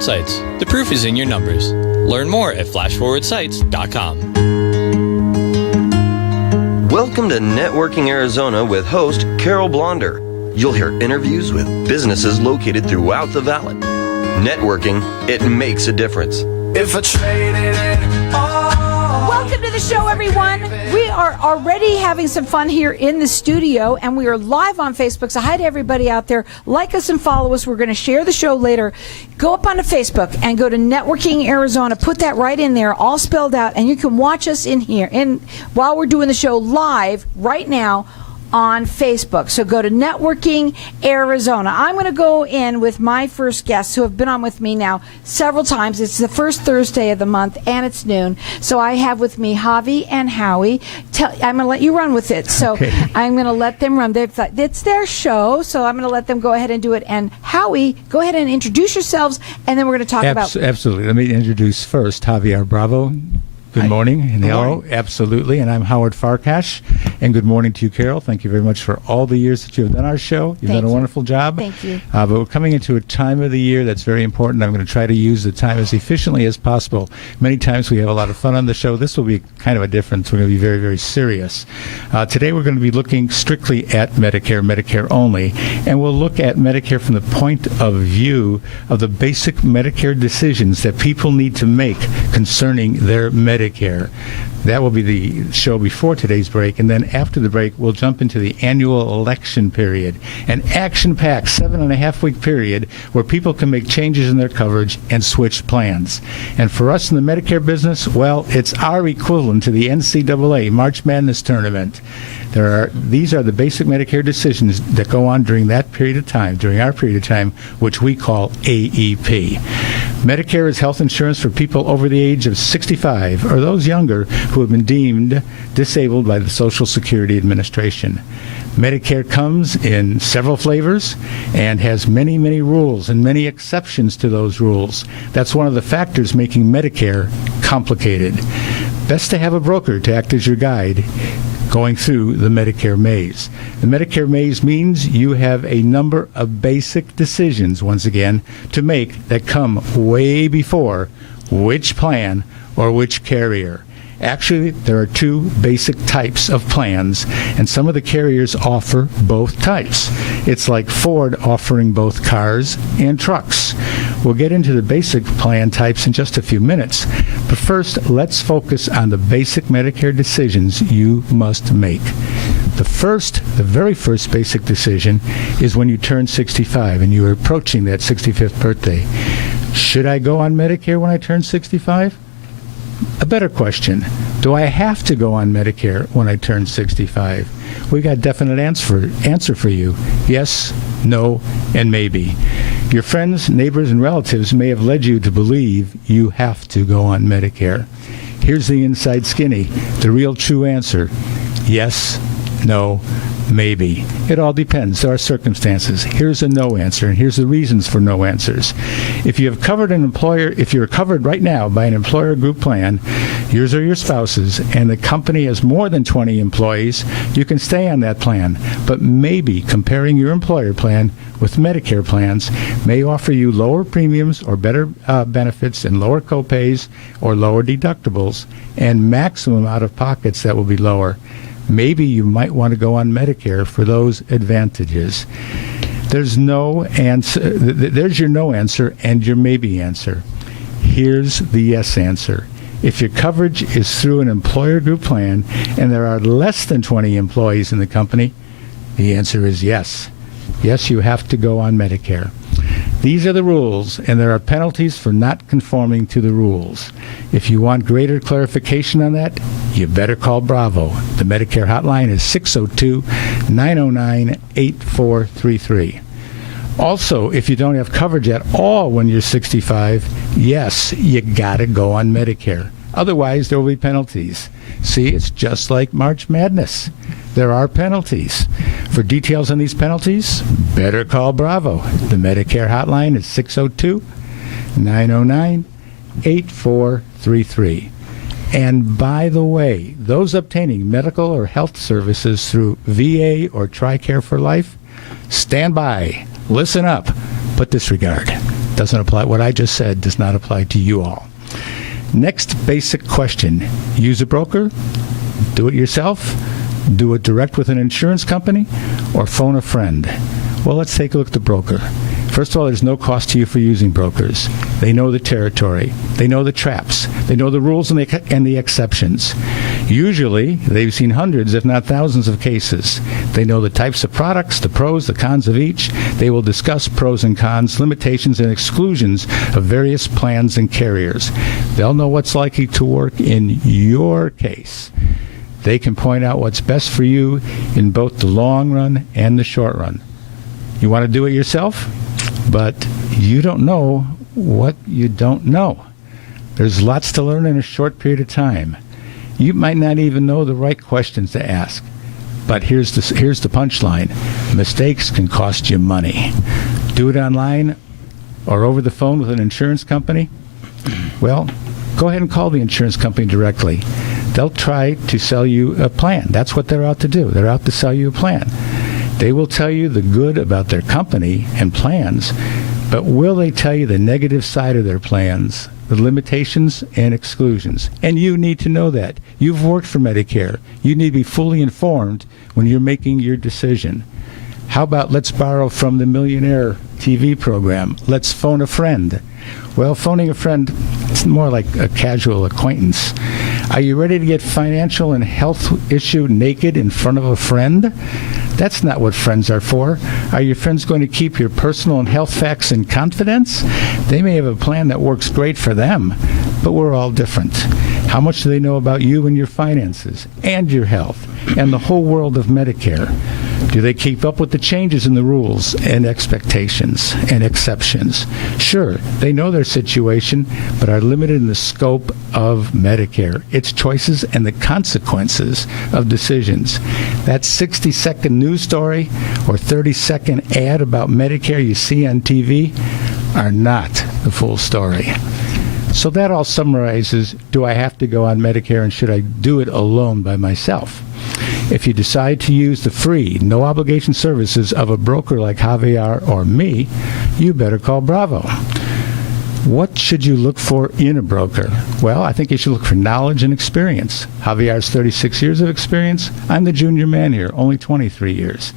Sites. The proof is in your numbers. Learn more at flashforwardsites.com. Welcome to Networking Arizona with host Carol Blonder. You'll hear interviews with businesses located throughout the valley. Networking, it makes a difference. If I traded it all. Welcome to the show, everyone. We are already having some fun here in the studio, and we are live on Facebook. So hi to everybody out there. Like us and follow us. We're going to share the show later. Go up onto Facebook and go to Networking Arizona. Put that right in there, all spelled out, and you can watch us in here. And while we're doing the show live right now on Facebook. So go to Networking Arizona. I'm going to go in with my first guests who have been on with me now several times. It's the first Thursday of the month, and it's noon. So I have with me Havie and Howie. I'm going to let you run with it. So okay. I'm going to let them run. It's their show, so I'm going to let them go ahead and do it. And Howie, go ahead and introduce yourselves, and then we're going to talk about... Absolutely. Let me introduce first Javier Bravo. Good morning. And hello. Absolutely. And I'm Howard Farkash. And good morning to you, Carol. Thank you very much for all the years that you have done our show. You've done a wonderful job. Thank you. But we're coming into a time of the year that's very important. I'm going to try to use the time as efficiently as possible. Many times we have a lot of fun on the show. This will be kind of a difference. We're going to be very, very serious. Today we're going to be looking strictly at Medicare only. And we'll look at Medicare from the point of view of the basic Medicare decisions that people need to make concerning their Medicare. That will be the show before today's break, and then after the break, we'll jump into the annual election period, an action-packed 7.5-week period where people can make changes in their coverage and switch plans. And for us in the Medicare business, well, it's our equivalent to the NCAA March Madness tournament. These are the basic Medicare decisions that go on during that period of time, during our period of time, which we call AEP. Medicare is health insurance for people over the age of 65 or those younger who have been deemed disabled by the Social Security Administration. Medicare comes in several flavors and has many, many rules and many exceptions to those rules. That's one of the factors making Medicare complicated. Best to have a broker to act as your guide going through the Medicare maze. The Medicare maze means you have a number of basic decisions, once again, to make that come way before which plan or which carrier. Actually, there are two basic types of plans, and some of the carriers offer both types. It's like Ford offering both cars and trucks. We'll get into the basic plan types in just a few minutes, but first, let's focus on the basic Medicare decisions you must make. The very first basic decision is when you turn 65 and you're approaching that 65th birthday. Should I go on Medicare when I turn 65? A better question, do I have to go on Medicare when I turn 65? We got a definite answer for you. Yes, no, and maybe. Your friends, neighbors, and relatives may have led you to believe you have to go on Medicare. Here's the inside skinny, the real true answer. Yes, no, maybe. It all depends. There are circumstances. Here's a no answer, and here's the reasons for no answers. If you're covered right now by an employer group plan, yours or your spouse's, and the company has more than 20 employees, you can stay on that plan. But maybe comparing your employer plan with Medicare plans may offer you lower premiums or better benefits and lower copays or lower deductibles and maximum out-of-pockets that will be lower. Maybe you might want to go on Medicare for those advantages. There's no answer. There's your no answer and your maybe answer. Here's the yes answer. If your coverage is through an employer group plan and there are less than 20 employees in the company, the answer is yes. Yes, you have to go on Medicare. These are the rules, and there are penalties for not conforming to the rules. If you want greater clarification on that, you better call Bravo. The Medicare hotline is 602-909-8433. Also, if you don't have coverage at all when you're 65, yes, you gotta go on Medicare. Otherwise, there will be penalties. See, it's just like March Madness. There are penalties. For details on these penalties, better call Bravo. The Medicare hotline is 602-909-8433. And by the way, those obtaining medical or health services through VA or TRICARE for Life, stand by, listen up, but disregard. doesn't apply. What I just said does not apply to you all. Next basic question. Use a broker? Do it yourself? Do it direct with an insurance company? Or phone a friend? Well, let's take a look at the broker. First of all, there's no cost to you for using brokers. They know the territory. They know the traps. They know the rules and the exceptions. Usually, they've seen hundreds, if not thousands, of cases. They know the types of products, the pros, the cons of each. They will discuss pros and cons, limitations and exclusions of various plans and carriers. They'll know what's likely to work in your case. They can point out what's best for you in both the long run and the short run. You want to do it yourself? But you don't know what you don't know. There's lots to learn in a short period of time. You might not even know the right questions to ask. But here's the punchline. Mistakes can cost you money. Do it online or over the phone with an insurance company? Well, go ahead and call the insurance company directly. They'll try to sell you a plan. That's what they're out to do. They're out to sell you a plan. They will tell you the good about their company and plans, but will they tell you the negative side of their plans, the limitations and exclusions? And you need to know that. You've worked for Medicare. You need to be fully informed when you're making your decision. How about let's borrow from the Millionaire TV program? Let's phone a friend. Well, phoning a friend, it's more like a casual acquaintance. Are you ready to get financial and health issue naked in front of a friend? That's not what friends are for. Are your friends going to keep your personal and health facts in confidence? They may have a plan that works great for them, but we're all different. How much do they know about you and your finances and your health and the whole world of Medicare? Do they keep up with the changes in the rules and expectations and exceptions? Sure, they know their situation, but are limited in the scope of Medicare, its choices, and the consequences of decisions. That 60-second news story or 30-second ad about Medicare you see on TV are not the full story. So that all summarizes, do I have to go on Medicare and should I do it alone by myself? If you decide to use the free, no-obligation services of a broker like Javier or me, you better call Bravo. What should you look for in a broker? Well, I think you should look for knowledge and experience. Javier's 36 years of experience. I'm the junior man here, only 23 years.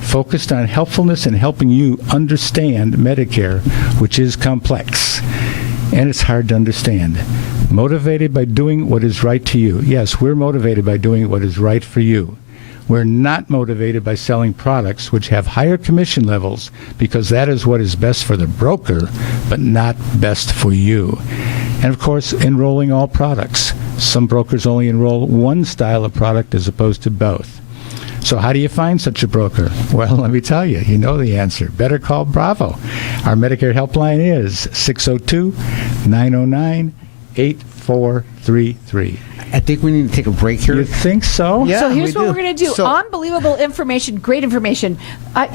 Focused on helpfulness and helping you understand Medicare, which is complex. And it's hard to understand. Motivated by doing what is right to you. Yes, we're motivated by doing what is right for you. We're not motivated by selling products which have higher commission levels because that is what is best for the broker, but not best for you. And of course, enrolling all products. Some brokers only enroll one style of product as opposed to both. So how do you find such a broker? Well, let me tell you, you know the answer. Better call Bravo. Our Medicare helpline is 602-909-8433. I think we need to take a break here. You think so? Yeah, so here's we what do. we're going to do. So- Unbelievable information, great information.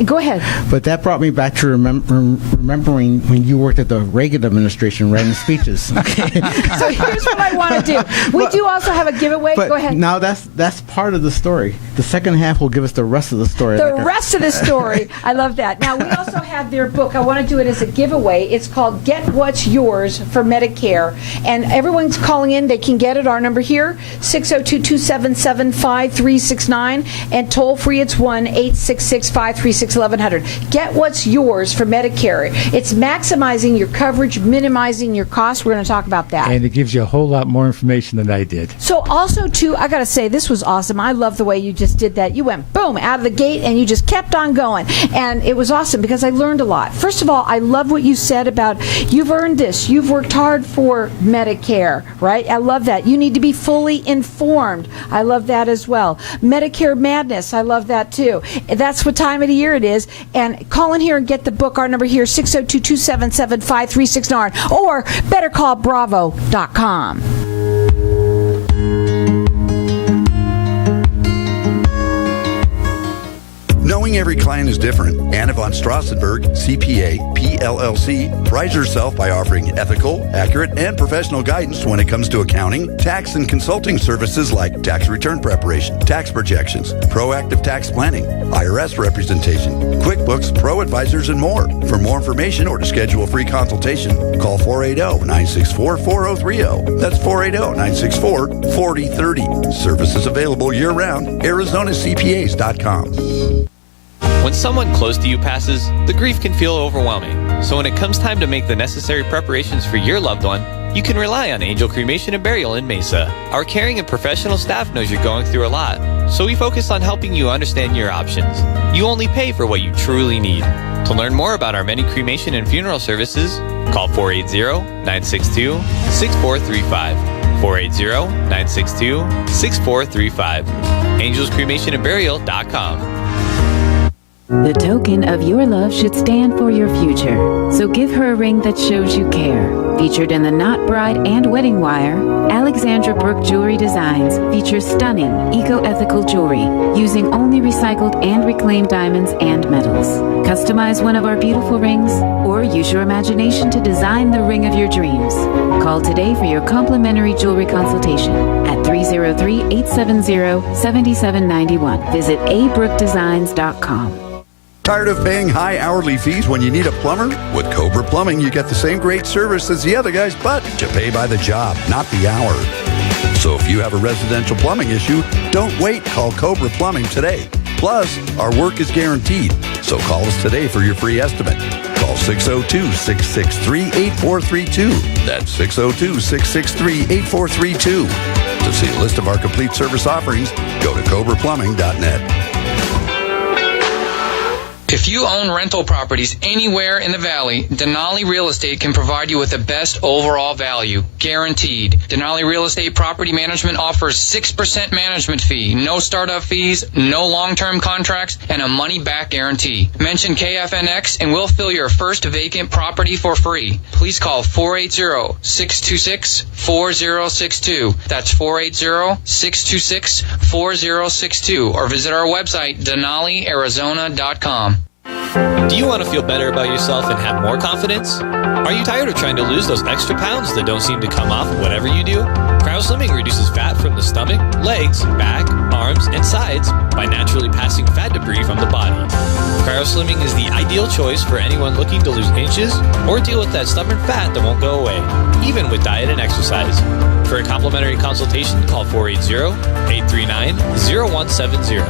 Go ahead. But that brought me back to remembering when you worked at the Reagan administration writing speeches. Okay. So here's what I want to do. We do also have a giveaway. But Go ahead. now that's part of the story. The second half will give us the rest of the story. The rest of the story. I love that. Now, we also have their book. I want to do it as a giveaway. It's called Get What's Yours for Medicare. And everyone's calling in. They can get it. Our number here, 602-277-5369. And toll free, it's 1-866-536-1100. Get What's Yours for Medicare. It's maximizing your coverage, minimizing your costs. We're going to talk about that. And it gives you a whole lot more information than I did. So also, too, I got to say, this was awesome. I love the way you just did that. You went, boom, out of the gate, and you just kept on going. And it was awesome because I learned a lot. First of all, I love what you said about you've earned this. You've worked hard for Medicare, right? I love that. You need to be fully informed. I love that as well. Medicare Madness. I love that, too. That's what time of the year it is. And call in here and get the book. Our number here, 602-277-5369. Or bettercallbravo.com. Knowing every client is different, Anna von Strassenberg, CPA, PLLC, prides herself by offering ethical, accurate, and professional guidance when it comes to accounting, tax, and consulting services like tax return preparation, tax projections, proactive tax planning, IRS representation, QuickBooks, Pro Advisors, and more. For more information or to schedule a free consultation, call 480-964-4030. That's 480-964-4030. Services available year-round. ArizonaCPAs.com. When someone close to you passes, the grief can feel overwhelming. So when it comes time to make the necessary preparations for your loved one, you can rely on Angel Cremation and Burial in Mesa. Our caring and professional staff knows you're going through a lot, so we focus on helping you understand your options. You only pay for what you truly need. To learn more about our many cremation and funeral services, call 480-962-6435. 480-962-6435. AngelsCremationandBurial.com. The token of your love should stand for your future, so give her a ring that shows you care. Featured in the Knot Bride and Wedding Wire, Alexandra Brooke Jewelry Designs features stunning, eco-ethical jewelry using only recycled and reclaimed diamonds and metals. Customize one of our beautiful rings or use your imagination to design the ring of your dreams. Call today for your complimentary jewelry consultation at 303-870-7791. Visit abrookedesigns.com. Tired of paying high hourly fees when you need a plumber? With Cobra Plumbing, you get the same great service as the other guys, but you pay by the job, not the hour. So if you have a residential plumbing issue, don't wait. Call Cobra Plumbing today. Plus, our work is guaranteed. So call us today for your free estimate. Call 602-663-8432. That's 602-663-8432. To see a list of our complete service offerings, go to cobraplumbing.net. If you own rental properties anywhere in the valley, Denali Real Estate can provide you with the best overall value, guaranteed. Denali Real Estate Property Management offers 6% management fee, no startup fees, no long-term contracts, and a money-back guarantee. Mention KFNX and we'll fill your first vacant property for free. Please call 480-626-4062. That's 480-626-4062 or visit our website, DenaliArizona.com. Do you want to feel better about yourself and have more confidence? Are you tired of trying to lose those extra pounds that don't seem to come off whatever you do? Cryoslimming reduces fat from the stomach, legs, back, arms, and sides by naturally passing fat debris from the body. Cryoslimming is the ideal choice for anyone looking to lose inches or deal with that stubborn fat that won't go away, even with diet and exercise. For a complimentary consultation, call 480-839-0170.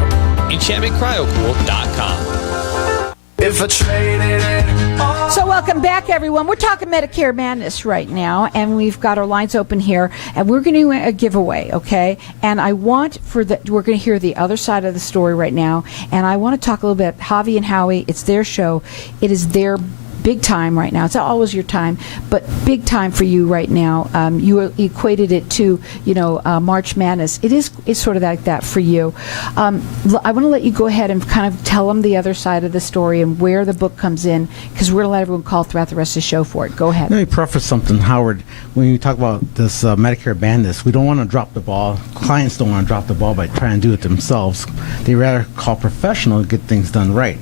EnchantmentCryoCool.com. If I traded it all. So welcome back, everyone. We're talking Medicare Madness right now, and we've got our lines open here, and we're going to do a giveaway, okay? And I want we're going to hear the other side of the story right now, and I want to talk a little bit. Havie and Howie, it's their show. It is their big time right now. It's always your time, but big time for you right now. You equated it to, March Madness. It's sort of like that for you. I want to let you go ahead and kind of tell them the other side of the story and where the book comes in, because we're going to let everyone call throughout the rest of the show for it. Go ahead. Let me preface something, Howard. When you talk about this Medicare Madness, we don't want to drop the ball. Clients don't want to drop the ball by trying to do it themselves. They rather call professional to get things done right.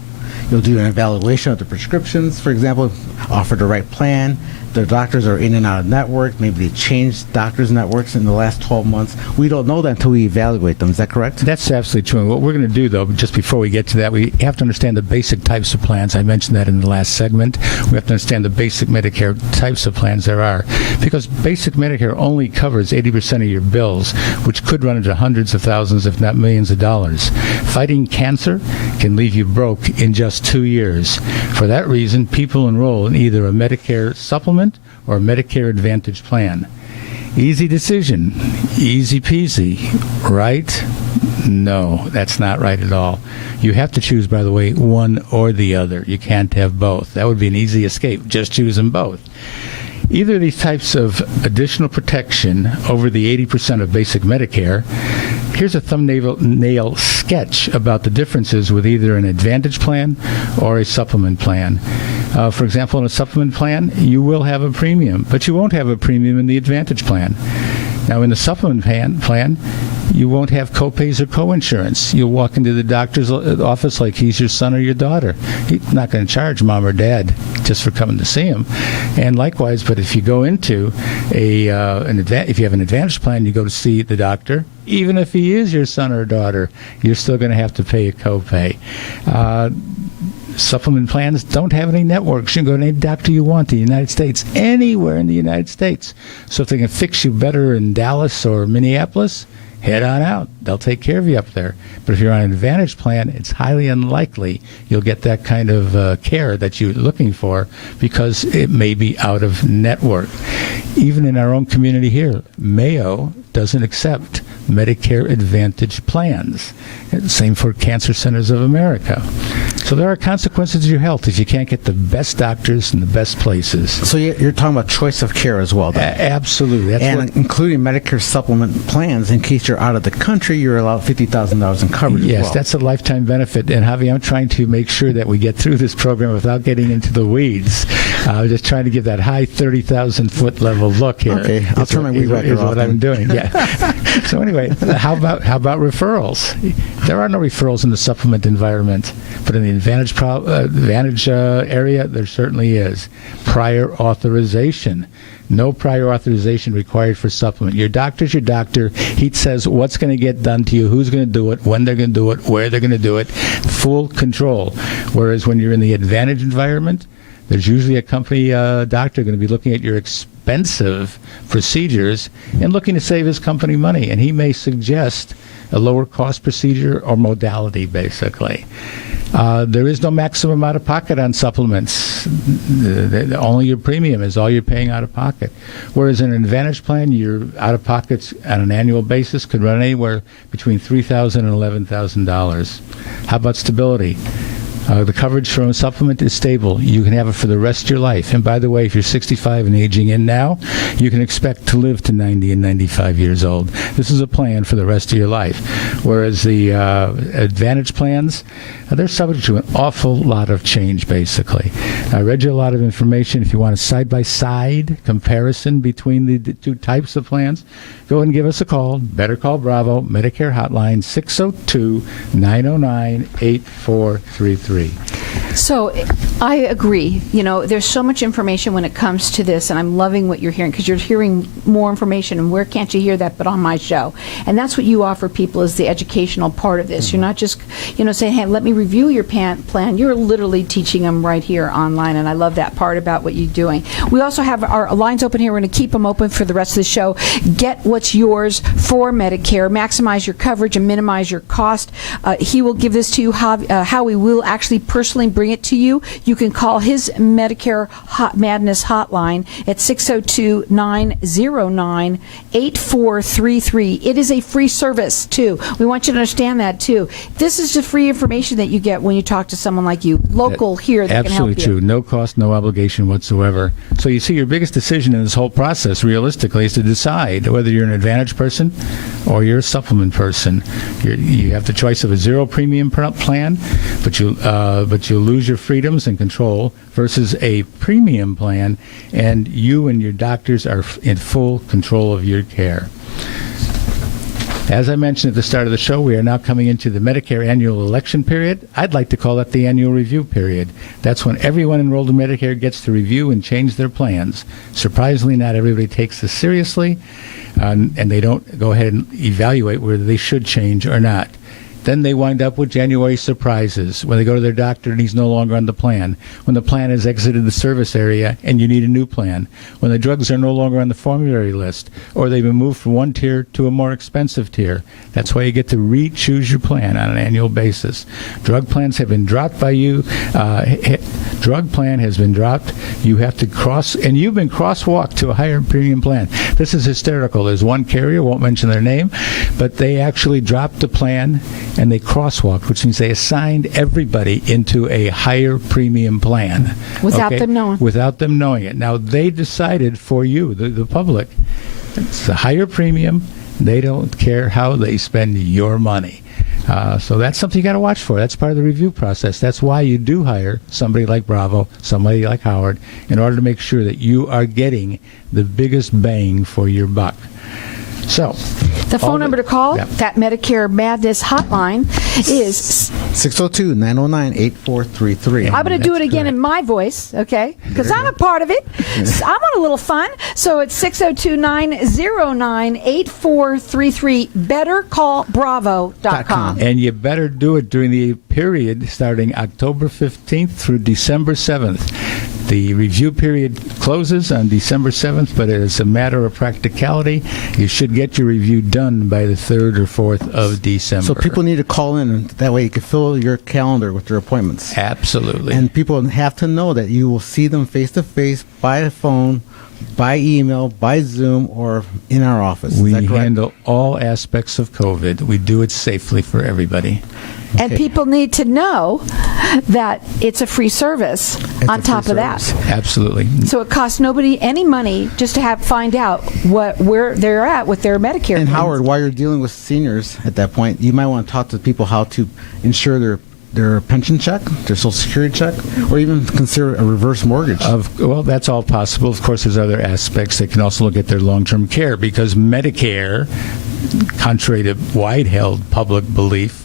You'll do an evaluation of the prescriptions, for example, offer the right plan. The doctors are in and out of network. Maybe they changed doctors' networks in the last 12 months. We don't know that until we evaluate them. Is that correct? That's absolutely true. And what we're going to do, though, just before we get to that, we have to understand the basic types of plans. I mentioned that in the last segment. We have to understand the basic Medicare types of plans there are. Because basic Medicare only covers 80% of your bills, which could run into hundreds of thousands, if not millions of dollars. Fighting cancer can leave you broke in just 2 years. For that reason, people enroll in either a Medicare supplement or a Medicare Advantage plan. Easy decision, easy peasy, right? No, that's not right at all. You have to choose, by the way, one or the other. You can't have both. That would be an easy escape. Just choose them both. Either of these types of additional protection over the 80% of basic Medicare. Here's a thumbnail sketch about the differences with either an Advantage plan or a supplement plan. For example, in a supplement plan, you will have a premium, but you won't have a premium in the Advantage plan. Now, in the supplement plan, You won't have copays or coinsurance. You'll walk into the doctor's office like he's your son or your daughter. He's not going to charge mom or dad just for coming to see him. And likewise, but if you go into if you have an Advantage plan, you go to see the doctor, even if he is your son or daughter, you're still going to have to pay a copay. Supplement plans don't have any networks. You can go to any doctor you want in the United States, anywhere in the United States. So if they can fix you better in Dallas or Minneapolis, head on out. They'll take care of you up there. But if you're on an Advantage plan, it's highly unlikely you'll get that kind of care that you're looking for because it may be out of network. Even in our own community here, Mayo doesn't accept Medicare Advantage plans. Same for Cancer Centers of America. So there are consequences to your health if you can't get the best doctors in the best places. So you're talking about choice of care as well, then? Absolutely. That's including Medicare supplement plans. In case you're out of the country, you're allowed $50,000 in coverage Yes, as well. that's a lifetime benefit. And Javi, I'm trying to make sure that we get through this program without getting into the weeds. I'm just trying to give that high 30,000-foot level look here. Okay, I'll turn my weed whacker off. What I'm doing, yeah. So anyway, how about referrals? There are no referrals in the supplement environment, but in the Advantage area, there certainly is. Prior authorization. No prior authorization required for supplement. Your doctor's your doctor. He says what's going to get done to you, who's going to do it, when they're going to do it, where they're going to do it. Full control. Whereas when you're in the Advantage environment, there's usually a company doctor going to be looking at your expensive procedures and looking to save his company money. And he may suggest a lower cost procedure or modality, basically. There is no maximum out of pocket on supplements. Only your premium is all you're paying out of pocket. Whereas in an Advantage plan, your out of pockets on an annual basis could run anywhere between $3,000 and $11,000. How about stability? The coverage from a supplement is stable. You can have it for the rest of your life. And by the way, if you're 65 and aging in now, you can expect to live to 90 and 95 years old. This is a plan for the rest of your life. Whereas the Advantage plans, they're subject to an awful lot of change, basically. I read you a lot of information. If you want a side-by-side comparison between the two types of plans, go ahead and give us a call. Better Call Bravo, Medicare hotline, 602-909-8433. So I agree. You know, there's so much information when it comes to this, and I'm loving what you're hearing because you're hearing more information, and where can't you hear that but on my show? And that's what you offer people is the educational part of this. You're not just, saying, hey, let me review your plan. You're literally teaching them right here online, and I love that part about what you're doing. We also have our lines open here. We're going to keep them open for the rest of the show. Get what's yours for Medicare. Maximize your coverage and minimize your cost. He will give this to you. Howie will actually personally bring it to you. You can call his Medicare Madness hotline at 602-909-8433. It is a free service, too. We want you to understand that, too. This is the free information that you get when you talk to someone like you, local here that can help you. Absolutely true. No cost, no obligation whatsoever. So you see, your biggest decision in this whole process, realistically, is to decide whether you're an Advantage person or you're a supplement person. You have the choice of a zero premium plan, but you'll lose your freedoms and control, versus a premium plan, and you and your doctors are in full control of your care. As I mentioned at the start of the show, we are now coming into the Medicare annual election period. I'd like to call that the annual review period. That's when everyone enrolled in Medicare gets to review and change their plans. Surprisingly, not everybody takes this seriously, and they don't go ahead and evaluate whether they should change or not. Then they wind up with January surprises when they go to their doctor and he's no longer on the plan, when the plan has exited the service area and you need a new plan, when the drugs are no longer on the formulary list, or they've been moved from one tier to a more expensive tier. That's why you get to re-choose your plan on an annual basis. Drug plans have been dropped by you. Drug plan has been dropped. You have to and you've been crosswalked to a higher premium plan. This is hysterical. There's one carrier, won't mention their name, but they actually dropped the plan and they crosswalked, which means they assigned everybody into a higher premium plan. Without them knowing. Without them knowing it. Now, they decided for you, the public, it's a higher premium. They don't care how they spend your money. So that's something you got to watch for. That's part of the review process. That's why you do hire somebody like Bravo, somebody like Howard, in order to make sure that you are getting the biggest bang for your buck. So, The phone number to call, Yep. that Medicare Madness hotline, is 602-909-8433. I'm going to do it That's again correct. in my voice, okay? Because I'm a part of it. I want a little fun. So it's 602-909-8433, bettercallbravo.com. And you better do it during the period starting October 15th through December 7th. The review period closes on December 7th, but as a matter of practicality, you should get your review done by the 3rd or 4th of December. So people need to call in, and that way you can fill your calendar with their appointments. Absolutely. And people have to know that you will see them face to face, by phone, by email, by Zoom, or in our office. Is we that correct? handle all aspects of COVID. We do it safely for everybody. And people need to know that it's a free service on top of that. Absolutely. So it costs nobody any money just to find out where they're at with their Medicare And plans. Howard, while you're dealing with seniors at that point, you might want to talk to people how to ensure their pension check, their Social Security check, or even consider a reverse mortgage. Well, that's all possible. Of course, there's other aspects. They can also look at their long-term care because Medicare, contrary to wide-held public belief,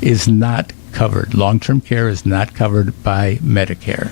is not covered. Long-term care is not covered by Medicare.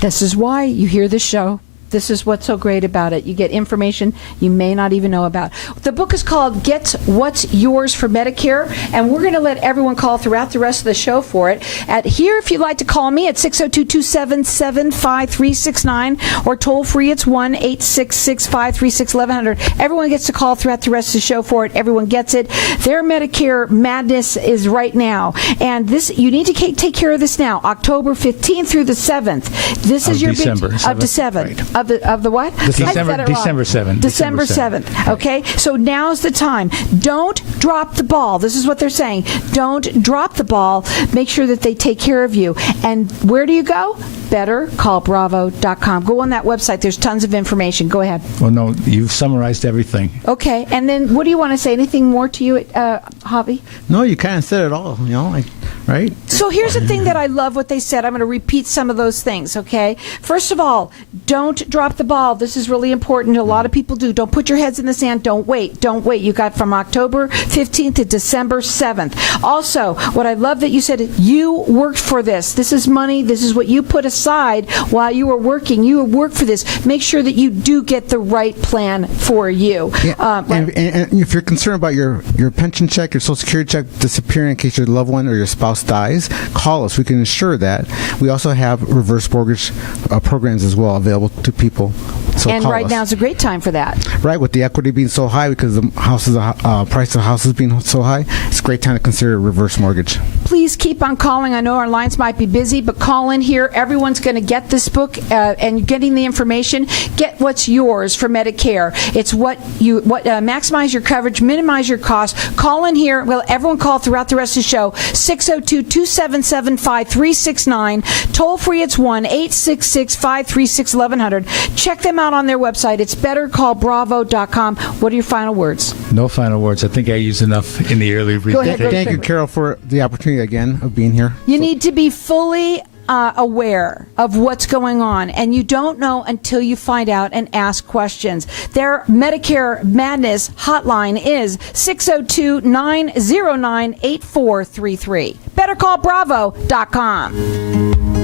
This is why you hear this show. This is what's so great about it. You get information you may not even know about. The book is called Get What's Yours for Medicare, and we're going to let everyone call throughout the rest of the show for it. Here, if you'd like to call me at 602-277-5369 or toll free, it's 1-866-536-1100. Everyone gets to call throughout the rest of the show for it. Everyone gets it. Their Medicare madness is right now, and this you need to take care of this now. October 15th through the 7th. This is your December big 7th. of December. Right. Of the what? December 7th. December 7th. Okay? So now's the time. Don't drop the ball. This is what they're saying. Don't drop the ball. Make sure that they take care of you. And where do you go? bettercallbravo.com. Go on that website. There's tons of information. Go ahead. Well, no, you've summarized everything. Okay. And then what do you want to say? Anything more to you, Havie? No, you kind of said it all, right? So here's the thing that I love what they said. I'm going to repeat some of those things, okay? First of all, don't drop the ball. This is really important. A lot of people do. Don't put your heads in the sand. Don't wait. Don't wait. You got from October 15th to December 7th. Also, what I love that you said, you worked for this. This is money. This is what you put aside while you were working. You worked for this. Make sure that you do get the right plan for you. Yeah. And if you're concerned about your pension check, your Social Security check disappearing in case your loved one or your spouse dies, call us. We can ensure that. We also have reverse mortgage programs as well available to people. So and call right us. now is a great time for that. Right, with the equity being so high because the price of houses being so high, it's a great time to consider a reverse mortgage. Please keep on calling. I know our lines might be busy, but call in here. Everyone's going to get this book and getting the information. Get what's yours for Medicare. It's what maximize your coverage, minimize your costs. Call in here. Well, everyone call throughout the rest of the show. 602-277-5369. Toll free, it's 1-866-536-1100. Check them out on their website. It's bettercallbravo.com. What are your final words? No final words. I think I used enough in the early read. Go ahead, Thank you, Carol, for the opportunity again of being here. You need to be fully aware of what's going on, and you don't know until you find out and ask questions. Their Medicare Madness hotline is 602-909-8433. BetterCallBravo.com.